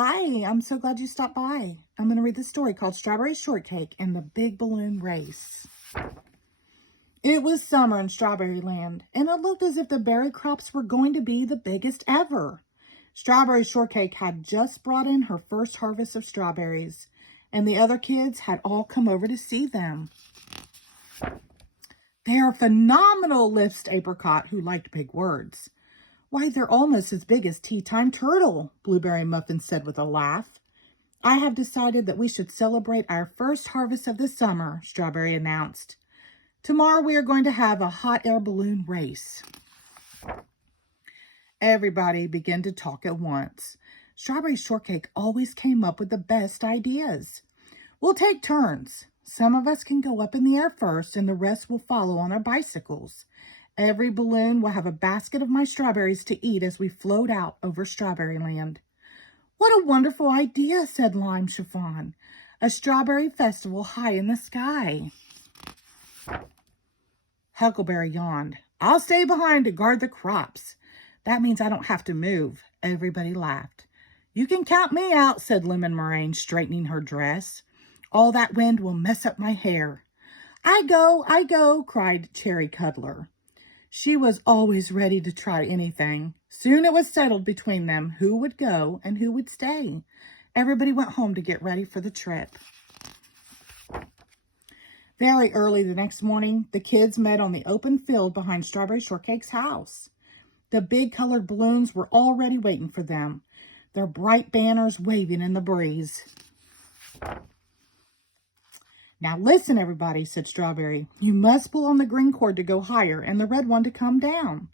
Hi, I'm so glad you stopped by. I'm going to read the story called Strawberry Shortcake and the Big Balloon Race. It was summer in Strawberry Land, and it looked as if the berry crops were going to be the biggest ever. Strawberry Shortcake had just brought in her first harvest of strawberries, and the other kids had all come over to see them. "They are phenomenal," lisped Apricot, who liked big words. "Why, they're almost as big as Tea Time Turtle," Blueberry Muffin said with a laugh. "I have decided that we should celebrate our first harvest of the summer," Strawberry announced. "Tomorrow we are going to have a hot air balloon race." Everybody began to talk at once. Strawberry Shortcake always came up with the best ideas. "We'll take turns. Some of us can go up in the air first, and the rest will follow on our bicycles. Every balloon will have a basket of my strawberries to eat as we float out over Strawberry Land." "What a wonderful idea," said Lime Chiffon. "A strawberry festival high in the sky." Huckleberry yawned. "I'll stay behind to guard the crops. That means I don't have to move." Everybody laughed. "You can count me out," said Lemon Meringue, straightening her dress. "All that wind will mess up my hair." I go," cried Cherry Cuddler. She was always ready to try anything. Soon it was settled between them who would go and who would stay. Everybody went home to get ready for the trip. Very early the next morning, the kids met on the open field behind Strawberry Shortcake's house. The big colored balloons were already waiting for them, their bright banners waving in the breeze. "Now listen, everybody," said Strawberry. "You must pull on the green cord to go higher and the red one to come down.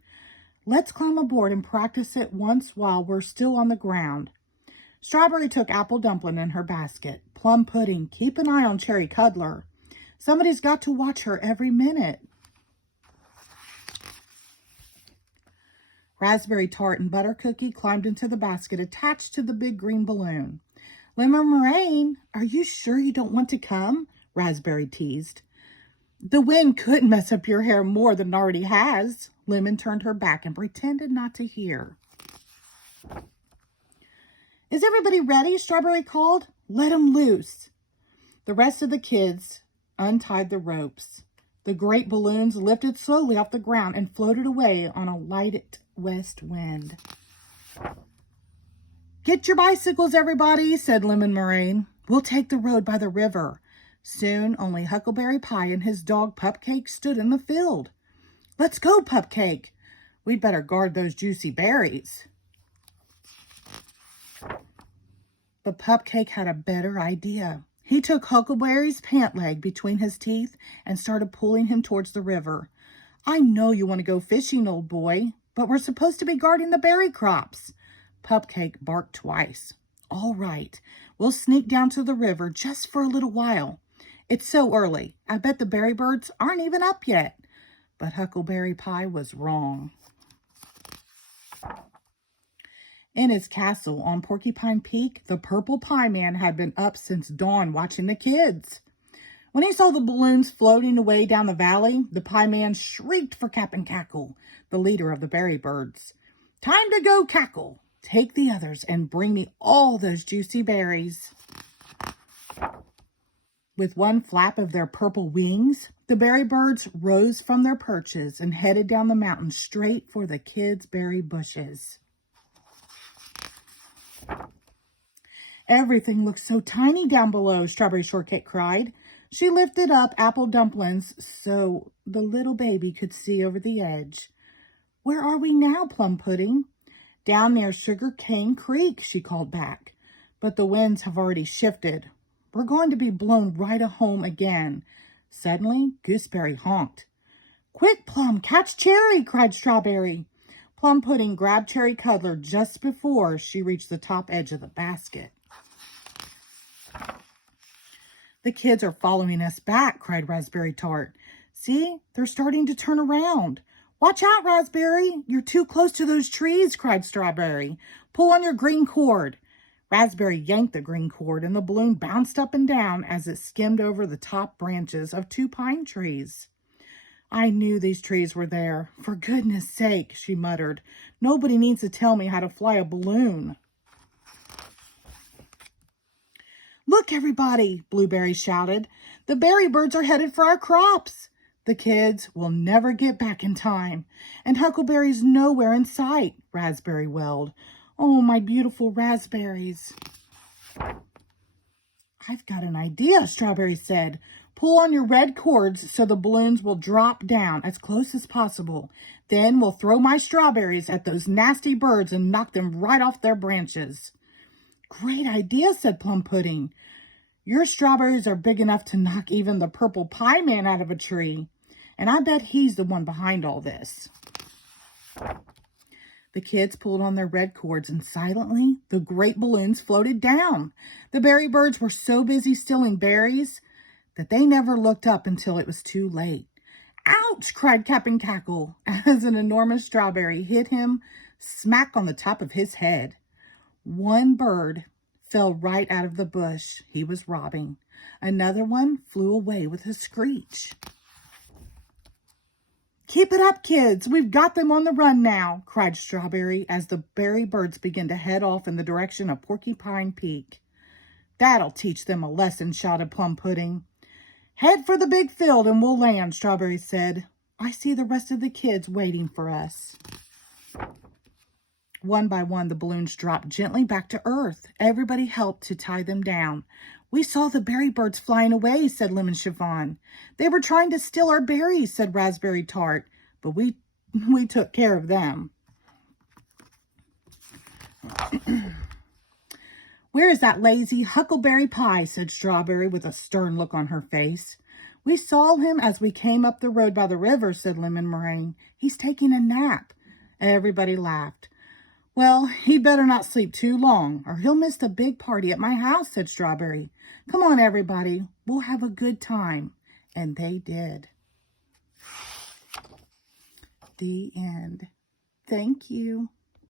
Let's climb aboard and practice it once while we're still on the ground." Strawberry took Apple Dumpling in her basket. Plum Pudding, keep an eye on Cherry Cuddler. Somebody's got to watch her every minute. Raspberry Tart and Butter Cookie climbed into the basket attached to the big green balloon. "Lemon Meringue, are you sure you don't want to come?" Raspberry teased. "The wind could mess up your hair more than it already has." Lemon turned her back and pretended not to hear. "Is everybody ready?" Strawberry called. "Let 'em loose." The rest of the kids untied the ropes. The great balloons lifted slowly off the ground and floated away on a light west wind. "Get your bicycles, everybody," said Lemon Meringue. "We'll take the road by the river." Soon only Huckleberry Pie and his dog Pupcake stood in the field. "Let's go, Pupcake. We'd better guard those juicy berries." But Pupcake had a better idea. He took Huckleberry's pant leg between his teeth and started pulling him towards the river. "I know you want to go fishing, old boy, but we're supposed to be guarding the berry crops." Pupcake barked twice. "All right, we'll sneak down to the river just for a little while. It's so early. I bet the berry birds aren't even up yet." But Huckleberry Pie was wrong. In his castle on Porcupine Peak, the Purple Pie Man had been up since dawn watching the kids. When he saw the balloons floating away down the valley, the Pie Man shrieked for Cap'n Cackle, the leader of the berry birds. "Time to go, Cackle. Take the others and bring me all those juicy berries." With one flap of their purple wings, the berry birds rose from their perches and headed down the mountain straight for the kids' berry bushes. "Everything looks so tiny down below," Strawberry Shortcake cried. She lifted up Apple Dumplings so the little baby could see over the edge. "Where are we now, Plum Pudding?" "Down near Sugar Cane Creek," she called back. "But the winds have already shifted. We're going to be blown right home again." Suddenly, Gooseberry honked. "Quick, Plum, catch Cherry!" cried Strawberry. Plum Pudding grabbed Cherry Cuddler just before she reached the top edge of the basket. "The kids are following us back," cried Raspberry Tart. "See, they're starting to turn around." "Watch out, Raspberry! You're too close to those trees," cried Strawberry. "Pull on your green cord." Raspberry yanked the green cord, and the balloon bounced up and down as it skimmed over the top branches of 2 pine trees. "I knew these trees were there. For goodness sake," she muttered. "Nobody needs to tell me how to fly a balloon." Look, everybody, Blueberry shouted. The berry birds are headed for our crops. The kids will never get back in time. And Huckleberry's nowhere in sight, Raspberry wailed. Oh, my beautiful raspberries. I've got an idea, Strawberry said. Pull on your red cords so the balloons will drop down as close as possible. Then we'll throw my strawberries at those nasty birds and knock them right off their branches. Great idea, said Plum Pudding. Your strawberries are big enough to knock even the purple pie man out of a tree. And I bet he's the one behind all this. The kids pulled on their red cords and silently the great balloons floated down. The berry birds were so busy stealing berries that they never looked up until it was too late. Ouch! Cried Cap'n Cackle as an enormous strawberry hit him smack on the top of his head. One bird fell right out of the bush he was robbing. Another one flew away with a screech. Keep it up, kids. We've got them on the run now, cried Strawberry as the berry birds began to head off in the direction of Porcupine Peak. That'll teach them a lesson, shouted Plum Pudding. Head for the big field and we'll land, Strawberry said. I see the rest of the kids waiting for us. One by one, the balloons dropped gently back to earth. Everybody helped to tie them down. We saw the berry birds flying away, said Lemon Chiffon. They were trying to steal our berries, said Raspberry Tart, but we took care of them. Where is that lazy Huckleberry Pie, said Strawberry with a stern look on her face. We saw him as we came up the road by the river, said Lemon Meringue. He's taking a nap. Everybody laughed. Well, he'd better not sleep too long, or he'll miss the big party at my house, said Strawberry. Come on, everybody. We'll have a good time. And they did. The end. Thank you.